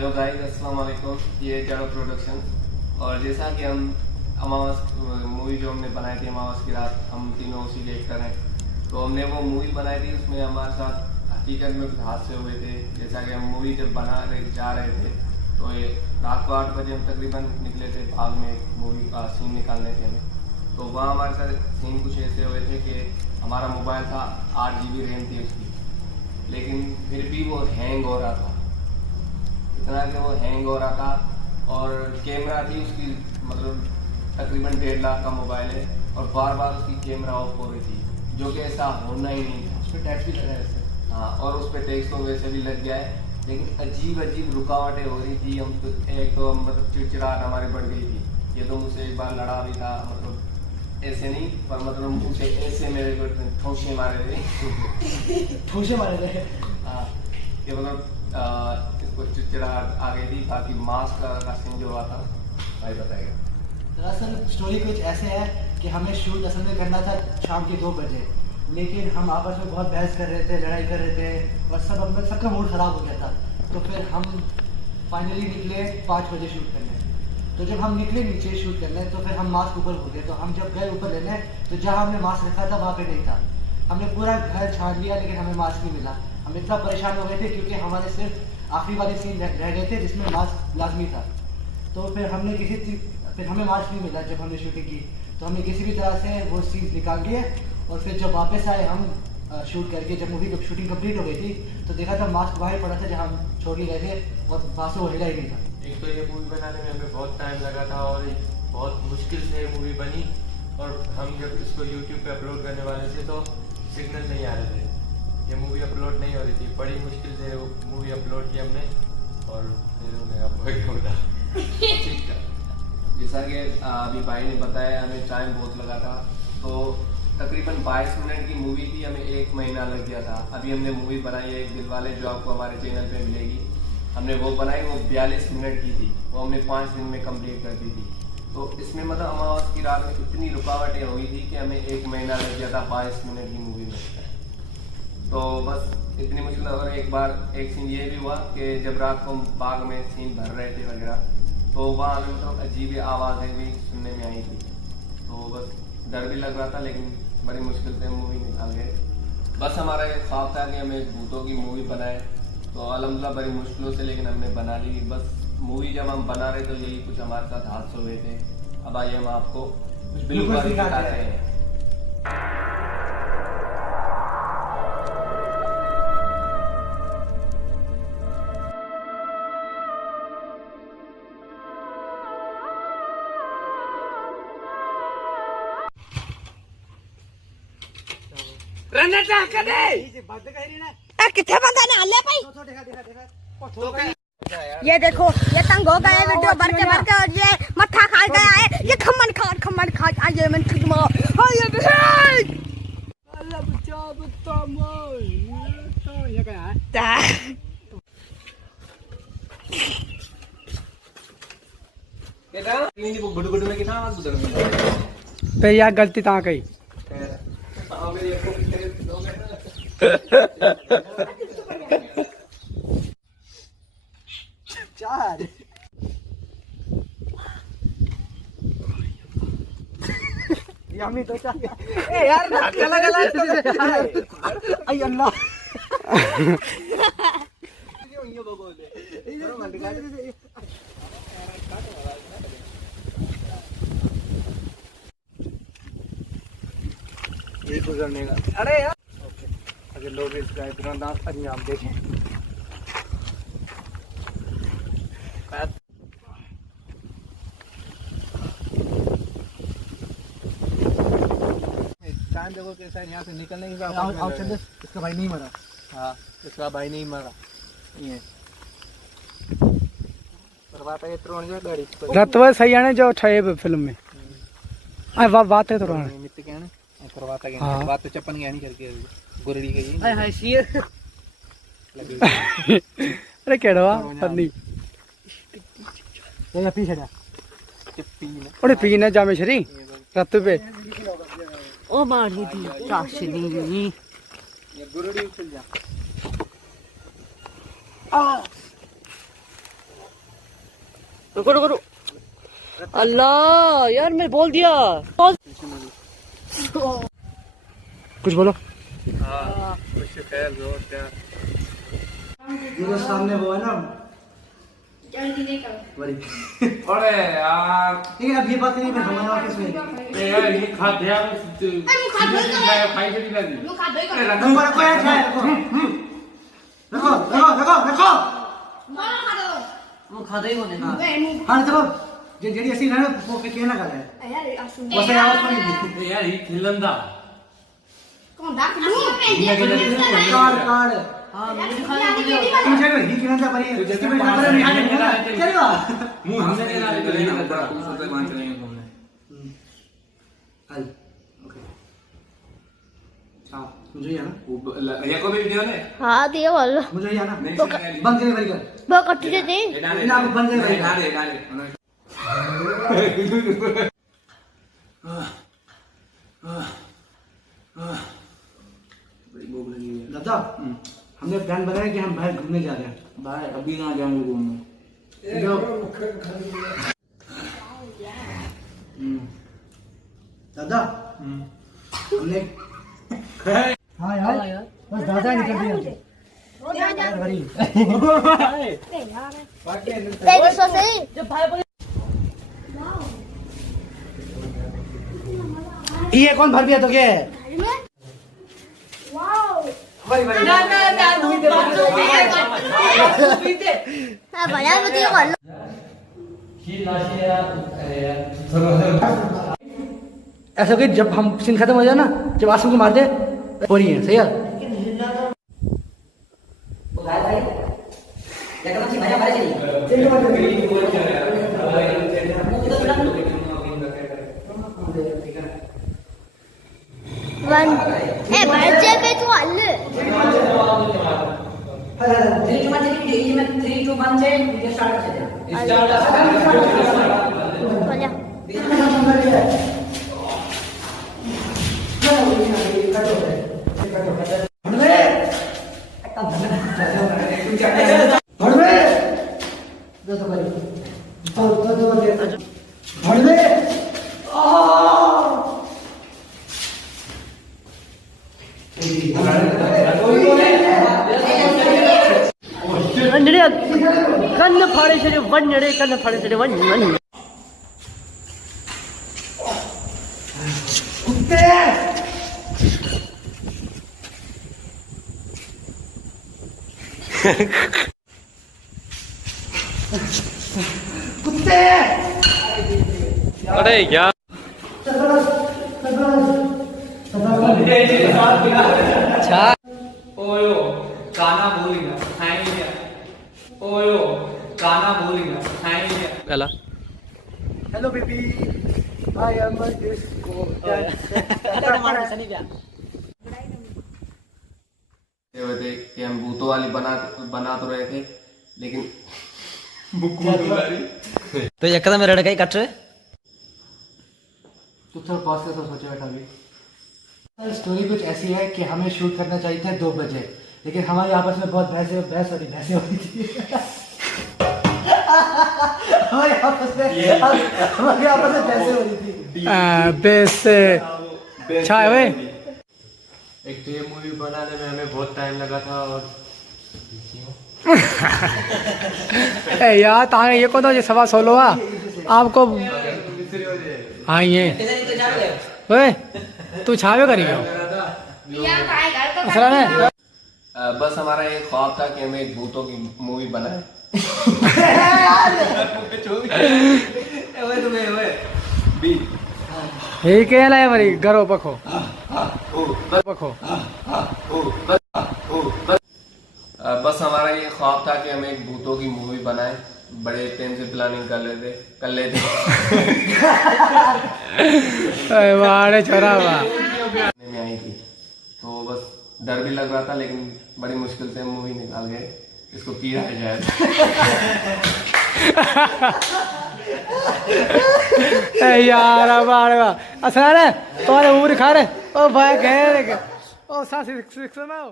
Hello guys, अस्सलाम वालेकुम। ये चैनल प्रोडक्शन और जैसा कि हम अमावस मूवी जो हमने बनाई थी अमावस की रात, हम तीनों उसी के एक्टर हैं। तो हमने वो मूवी बनाई थी, उसमें हमारे साथ हकीकत में कुछ हादसे हुए थे। जैसा कि हम मूवी जब जा रहे थे तो ये रात को 8 बजे हम तकरीबन निकले थे बाग में मूवी का सीन निकालने थे हमें। तो वहाँ हमारे साथ सीन कुछ ऐसे हुए थे कि हमारा मोबाइल था 8 GB रैम थी उसकी, लेकिन फिर भी वो हैंग हो रहा था, इतना कि वो हैंग हो रहा था। और कैमरा थी उसकी, मतलब तकरीबन 1.5 लाख का मोबाइल है और बार बार उसकी कैमरा ऑफ हो रही थी, जो कि ऐसा होना ही नहीं था। उस पर टैक्स भी लगा है। हाँ, और उस पर टैक्स तो वैसे भी लग गया है, लेकिन अजीब अजीब रुकावटें हो रही थी। हम तो एक तो मतलब चिड़चिड़ाहट हमारी बढ़ गई थी। ये तो मुझसे एक बार लड़ा भी था, मतलब ऐसे नहीं पर मतलब मुझसे ऐसे मेरे को ठोसे मारे थे ठूसे मारे थे। हाँ, कि मतलब इसको चिड़चिड़ाहट आ गई थी। बाकी मास्क का सीन जो हुआ था भाई बताएगा। दरअसल स्टोरी कुछ ऐसे है कि हमें शूट असल में करना था शाम के 2 बजे, लेकिन हम आपस में बहुत बहस कर रहे थे, लड़ाई कर रहे थे और सबका मूड ख़राब हो गया था। तो फिर हम फाइनली निकले 5 बजे शूट करने। तो जब हम निकले नीचे शूट करने तो फिर हम मास्क ऊपर हो गए। तो हम जब गए ऊपर लेने तो जहाँ हमने मास्क रखा था वहाँ पे नहीं था। हमने पूरा घर छान लिया लेकिन हमें मास्क नहीं मिला। हम इतना परेशान हो गए थे क्योंकि हमारे सिर्फ आखिरी वाले सीन रह गए थे जिसमें मास्क लाजमी था। तो फिर हमें मास्क नहीं मिला। जब हमने शूटिंग की तो हमने किसी भी तरह से वो सीन निकाल दिए और फिर जब वापस आए हम शूट करके, जब मूवी की शूटिंग कंप्लीट हो गई थी तो देखा था मास्क बाहर पड़ा था जहाँ हम छोड़ के गए थे और वहाँ से वो हिला ही नहीं था। एक तो ये मूवी बनाने में हमें बहुत टाइम लगा था और बहुत मुश्किल से ये मूवी बनी। और हम जब इसको YouTube पे अपलोड करने वाले थे तो सिग्नल नहीं आ रहे थे, ये मूवी अपलोड नहीं हो रही थी। बड़ी मुश्किल से मूवी अपलोड की हमने और फिर उन्हें जैसा कि अभी भाई ने बताया, हमें टाइम बहुत लगा था। तो तकरीबन 22 मिनट की मूवी थी, हमें 1 महीना लग गया था। अभी हमने मूवी बनाई है एक दिल वाले, जो आपको हमारे चैनल पे मिलेगी। हमने वो बनाई, वो 42 मिनट की थी, वो हमने 5 दिन में कंप्लीट कर दी थी। तो इसमें मतलब अमावस की रात में इतनी रुकावटें हुई थी कि हमें 1 महीना लग गया था 22 मिनट की मूवी में। तो बस इतनी मुश्किल। और एक बार एक सीन ये भी हुआ कि जब रात को हम बाग में सीन भर रहे थे वगैरह, तो वहाँ हमें मतलब अजीब आवाज़ें भी सुनने में आई थी। तो बस डर भी लग रहा था, लेकिन बड़ी मुश्किल से मूवी निकाल गए। बस हमारा एक ख्वाब था कि हम एक भूतों की मूवी बनाए, तो अल्हम्दुलिल्लाह बड़ी मुश्किलों से लेकिन हमने बना ली। बस मूवी जब हम बना रहे तो यही कुछ हमारे साथ हादसे हुए थे। अब आइए हम आपको कुछ बिल्कुल दिखाते हैं। किथे बंदा ने हल्ले भाई। ये देखो, ये तंग हो गए वीडियो भर के और ये मट्ठा खा गया है। ये खमन खा आइए मन खिदमा हाय भाई अल्लाह बच्चा मोय तो ये क्या है बेटा नहीं वो गुड में कितना आवाज गुड में पे यार गलती ता कही हां मेरी एक चार यामी तो चार। ए यार गला आई अल्लाह ये बोले इधर मत काट। ये गुजरने का अरे यार ओके। अगर लोग इसका इतना अंजाम देखें टाइम देखो कैसा यहाँ से निकलने की। इसका भाई नहीं मरा। हाँ, इसका भाई नहीं मरा। ये रतवा सही आने जो छे फिल्म में आ बात है तो मित्र कहने करवाता गया। हाँ। बात तो चप्पन गया नहीं करके गुरड़ी गई। हाय हाय शेर अरे केड़वा पन्नी ये पीछे ना ओने पीने जामे छरी रत पे ओ मारी दी काशनी ये गुरड़ी उछल जा आ रुको रुको रुको। अल्लाह यार मैं बोल दिया। कुछ बोलो। हाँ कुछ खैर जो क्या जो सामने वो है ना वही। अरे यार ठीक है अब ये बात नहीं मैं समझ किस में यार ये खाते हैं खाई से दिला दी रखो रखो यार चाय रखो रखो रखो रखो रखो वो खाता ही होने ना। हाँ देखो जेडी ऐसी रहना वो के कहना कर है बस आवाज पड़ी यार ये खिलंदा कार्ड कार्ड हाँ मुझे खाने मुझे तुझे भी ही कहना पड़ी जैसे मैं नंबर नहीं आने चलेगा मुंह हमने चला ले हाय ओके हाँ मुझे यहाँ ये को भी वीडियो ने हाँ दिया बोलो मुझे यहाँ ना नहीं बंद करे भाई कर वो कट्टी दे दे ना बंद करे भाई डाले डाले बड़ी भूख लगी है दादा हमने प्लान बनाया कि हम बाहर घूमने जा रहे हैं भाई अभी कहाँ जाऊंगे घूमने जो दादा हमने हाँ यार बस दादा निकल दिया तेरी सोचे जब भाई बोले ये कौन भर दिया तो क्या है भाई भाई ना ना ना तू पीते बड़ा बतिया कर लो ऐसा कि जब हम सीन खत्म हो जाए ना जब आसम को मार दे हो रही है सही है वन ए बच्चे पे तू हल 3 2 1 से वीडियो स्टार्ट कर देना। बोला कन्न फाड़े छड़े वन जड़े कन्न फाड़े छड़े वन वन कुत्ते अरे यार अच्छा ओयो गाना बोलेगा खाएंगे ओयो गाना बोलेगा खाएंगे पहला hello baby I am a disco ये थे कि हम भूतों वाली बना तो रहे थे लेकिन तो एकदम रड़ गई कट रहे तो थोड़ा पॉज कर तो सोचे बैठा भी स्टोरी कुछ ऐसी है कि हमें शूट करना चाहिए था 2 बजे लेकिन हमारे आपस में बहुत भैंसे हो रही थी हमारे आपस में भैंसे हो रही थी छाए हुए एक तो ये मूवी बनाने में हमें बहुत टाइम लगा था और यार तांगे ये को तो ये 16:15 आपको हाँ ये ओए तू छावे करेगा बस हमारा एक ख्वाब था कि हमें एक भूतों की मूवी बनाए यही कहना है हमारी घरों पखो बस हमारा ये ख्वाब था कि हम एक भूतों की मूवी बनाए बड़े टाइम से प्लानिंग कर लेते छोरा में आई थी तो बस डर भी लग रहा था लेकिन बड़ी मुश्किल से मूवी निकाल गए इसको किया है शायद यार असला तुम्हारे उम्र खा रहे ओ भाई कह रहे ओ सा 6 ओ